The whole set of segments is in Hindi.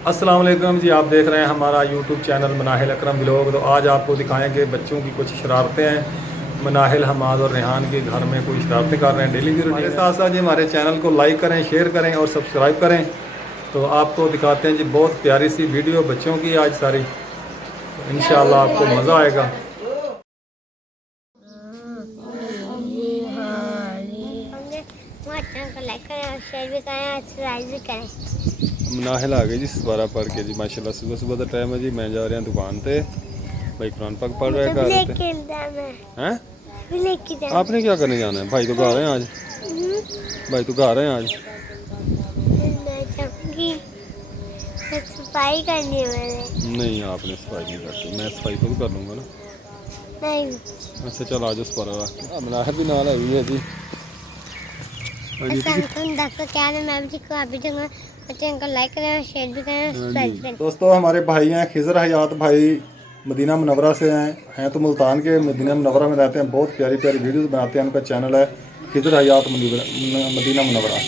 अस्सलाम वालेकुम जी। आप देख रहे हैं हमारा यूट्यूब चैनल मनाहिल अकरम व्लॉग। तो आज आपको दिखाएंगे बच्चों की कुछ शरारतें हैं। मनाहिल, हमाद और रेहान के घर में कोई शरारतें कर रहे हैं डेली की रूटीन। साथ साथ जी हमारे चैनल को लाइक करें, शेयर करें और सब्सक्राइब करें। तो आपको दिखाते हैं जी बहुत प्यारी सी वीडियो बच्चों की आज सारी। तो इंशाल्लाह आपको मज़ा आएगा। मनाहिल आ गए जी सवारा पढ़ के जी, माशाल्लाह। सुबह सुबह का टाइम है जी। मैं जा रहा हूँ दुकान पे, भाई कुरान पाक पढ़ रहा है घर हैं। आपने क्या करने जाना है? भाई तो घर हैं आज। भाई तो घर हैं आज। सफाई करनी है मैंने। नहीं, आपने सफाई नहीं करती, मैं सफाई खुद कर लूँगा ना। नहीं। अच्छा चल आज उस पर रख के मनाहिल भी नाल है जी। हाँ जी क्या है, मैं भी को आप भी दूंगा। चैनल को लाइक करें, शेयर भी करें, सब्सक्राइब करें। दोस्तों, हमारे भाई हैं खिज़र हयात भाई, मदीना मुनव्वरा से हैं तो मुल्तान के मदीना मुनव्वरा में रहते हैं। बहुत प्यारी प्यारी वीडियोस बनाते हैं। उनका चैनल है खिज़र हयात मदीना मुनव्वरा।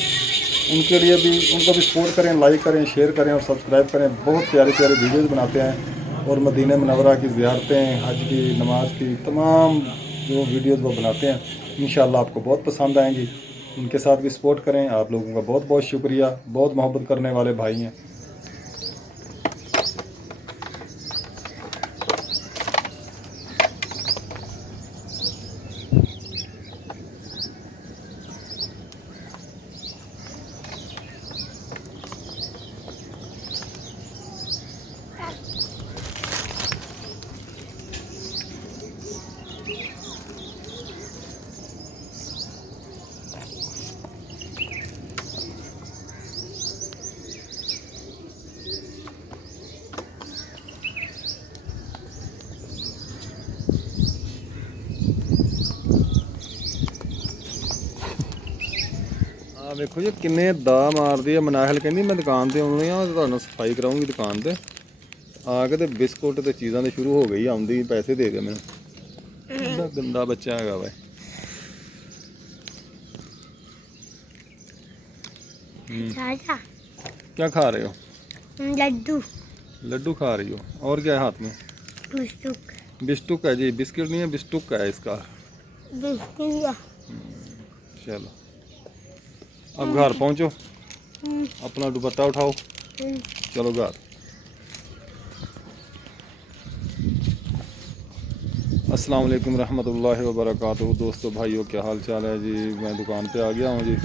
उनके लिए भी, उनको भी सपोर्ट करें, लाइक करें, शेयर करें और सब्सक्राइब करें। बहुत प्यारी प्यारी वीडियोस बनाते हैं और मदीना मुनव्वरा की ज़ियारतें, हज की, नमाज की तमाम जो वीडियोस वो बनाते हैं, इंशाल्लाह आपको बहुत पसंद आएंगी। उनके साथ भी सपोर्ट करें। आप लोगों का बहुत बहुत शुक्रिया। बहुत मोहब्बत करने वाले भाई हैं। ਆ ਵੇਖੋ ਜੀ ਕਿੰਨੇ ਦਾ ਮਾਰਦੀ ਆ। ਮਨਾਹਿਲ ਕਹਿੰਦੀ ਮੈਂ ਦੁਕਾਨ ਤੇ ਆਉਣੀ ਆ, ਤੁਹਾਨੂੰ ਸਫਾਈ ਕਰਾਉਂਗੀ ਦੁਕਾਨ ਤੇ ਆ ਕੇ। ਤੇ ਬਿਸਕੁਟ ਤੇ ਚੀਜ਼ਾਂ ਦੇ ਸ਼ੁਰੂ ਹੋ ਗਈ, ਆਉਂਦੀ ਪੈਸੇ ਦੇ ਦੇ ਮੈਨੂੰ। ਇਹਦਾ ਗੰਦਾ ਬੱਚਾ ਹੈਗਾ ਵਾ। चाचा, क्या खा रहे हो? लड्डू। लड्डू खा रही हो। और क्या है हाथ में? बिस्कुट। बिस्टुक है जी, बिस्किट नहीं है, बिस्टुक है इसका। बिस्कुट। चलो अब घर पहुंचो, अपना दुपट्टा उठाओ, चलो घर। अस्सलाम वालेकुम रहमतुल्लाहि व बरकातुहू। दोस्तों भाइयों क्या हाल चाल है जी? मैं दुकान पे आ गया हूँ जी।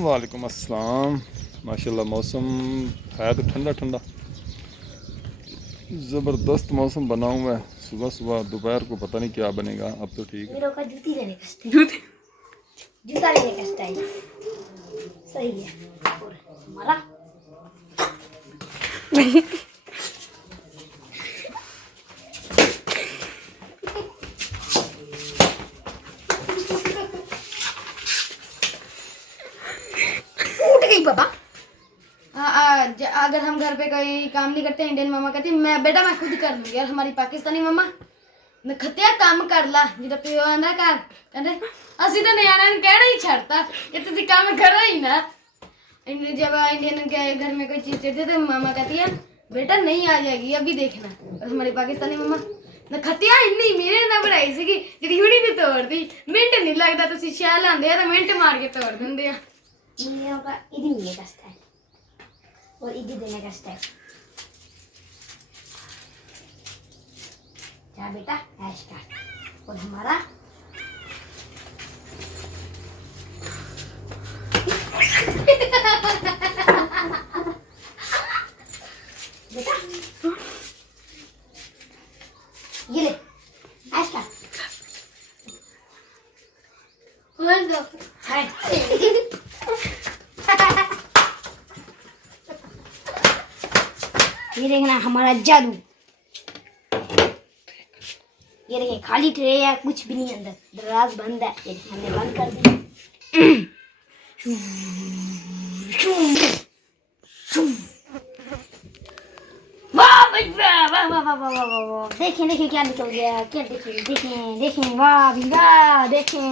वालेकुम अस्सलाम। माशाल्लाह मौसम है तो ठंडा ठंडा, ज़बरदस्त मौसम बना हुआ है। सुबह सुबह दोपहर को पता नहीं क्या बनेगा। अब तो ठीक है। जूती लेने का स्टाइल, जूती जूता लेने का स्टाइल सही है। और हमारा उठ गई पापा। अगर हम घर पे कोई काम नहीं करते, इंडियन मामा कहती मैं बेटा मैं खुद कर लूंगी। यार हमारी पाकिस्तानी मामा मैं खतिया काम कर ला जो प्यो आंदा कर कहते असि तो नियाणा ने कहना ही छड़ता कि तुम काम करो ही ना। जब इंडियन के घर में कोई चीज चढ़ती तो मामा कहती है बेटा नहीं आ जाएगी अभी देखना। और हमारी पाकिस्तानी मामा न खतिया इन्नी मेरे ना बढ़ाई सी जी हुड़ी भी तोड़ दी। मिनट नहीं लगता तुम शैल आंदे तो मिनट मार के तोड़ देंगे। इधी मिले का स्टाइल और इधी देने का स्टाइल। क्या बेटा ऐश का। और हमारा बेटा ये ले ऐश का। ये देखना हमारा जादू। ये देखिए खाली ट्रे है, कुछ भी नहीं अंदर, दराज बंद है। ये हमने बंद कर दिया। वाह वाह वाह वाह वाह वाह वाह वाह वाह, देखें देखें क्या निकल गया, क्या देखें देखें देखें, वाह भी वाह, देखें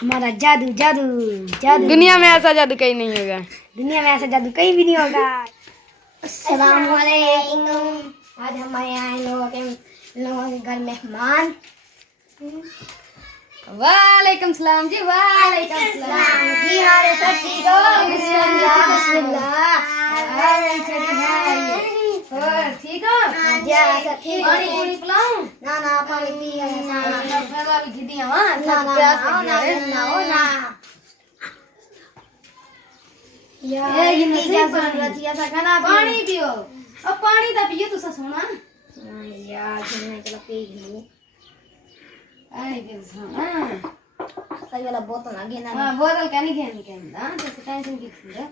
हमारा जादू जादू जादू। दुनिया में ऐसा जादू कहीं नहीं होगा। दुनिया में ऐसा जादू कहीं भी नहीं होगा। अस्सलाम वालेकुम। आज हमारे यहाँ लोगों के घर मेहमान। वालेकुम सलाम जी, वालेकुम सलाम जी हारे सब ठीक हो? बिस्मिल्लाह, बिस्मिल्लाह। छोटे भाई और ठीक हो? जी हाँ, सब ठीक हो? पानी पूरी पिलाऊं? ना ना पानी पी गए ना ना मैं अभी घी दिया वहाँ, ना ना प्यास ना लगी है। ना ना यार ये ये नसीब क्या पानी। जरूरत है ऐसा खाना पानी पियो, अब पानी तो पियो तुसा सोना। यार मैं चलो पी लूं। पानी पियो सोना। सही वाला बोतल ना घेना हाँ बोतल का नहीं कहनी कहना, जैसे टेंशन की थी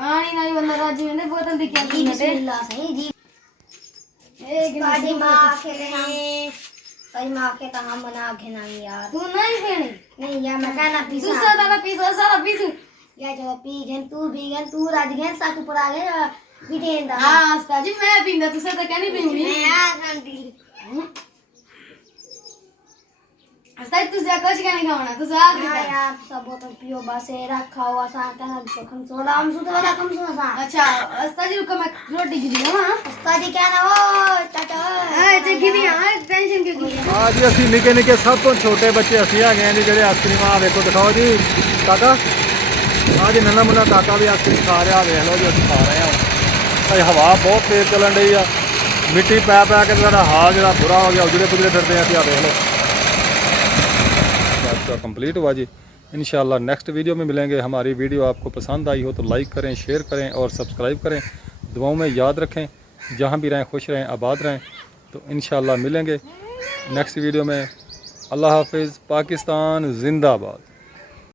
पानी नहीं बंदा राजी में बोतल दी क्या जी बिस्मिल्लाह सही जी। एक साड़ी माँ खेले हम साड़ी माँ के तो हम बना घेना यार। तू नहीं पीनी, नहीं यार मैं खाना पी तू सारा पीसो सारा पीसू। यार चलो पी घेन तू भी घेन तू राज घेन साकू पड़ा गए बिटेन दा हाँ उस्ताद जी मैं पींदा, तुसा तो कहनी पीऊंगी। उस्ताद तुझे कुछ क्या नहीं खाना, तुझे आग हाँ दिखा। यार सब बोतल पियो बस रखा हुआ सा तना तो कम सोडा हम सुते वाला कम सुना सा। अच्छा उस्ताद जी रुको मैं रोटी गिरी हूँ। हाँ उस्ताद क्या ना वो चाचा अच्छा गिरी हाँ टेंशन क्यों की। हाँ जी असी निके निके सब तो छोटे बच्चे असी आ गए जी जेडे आइसक्रीम आ देखो दिखाओ जी काका। हाँ जी नन्ना मुन्ना काका भी आइसक्रीम खा रहा, देख लो जी असी खा रहे हैं भाई। हवा बहुत तेज चलन रही है, मिट्टी पै पै के सारा हाल जो बुरा हो गया, उजड़े पुजड़े फिरते हैं असी। देख लो कंप्लीट हुआ जी। इंशाल्लाह नेक्स्ट वीडियो में मिलेंगे। हमारी वीडियो आपको पसंद आई हो तो लाइक करें, शेयर करें और सब्सक्राइब करें। दुआओं में याद रखें, जहाँ भी रहें खुश रहें, आबाद रहें। तो इंशाल्लाह मिलेंगे नेक्स्ट वीडियो में। अल्लाह हाफिज़। पाकिस्तान जिंदाबाद।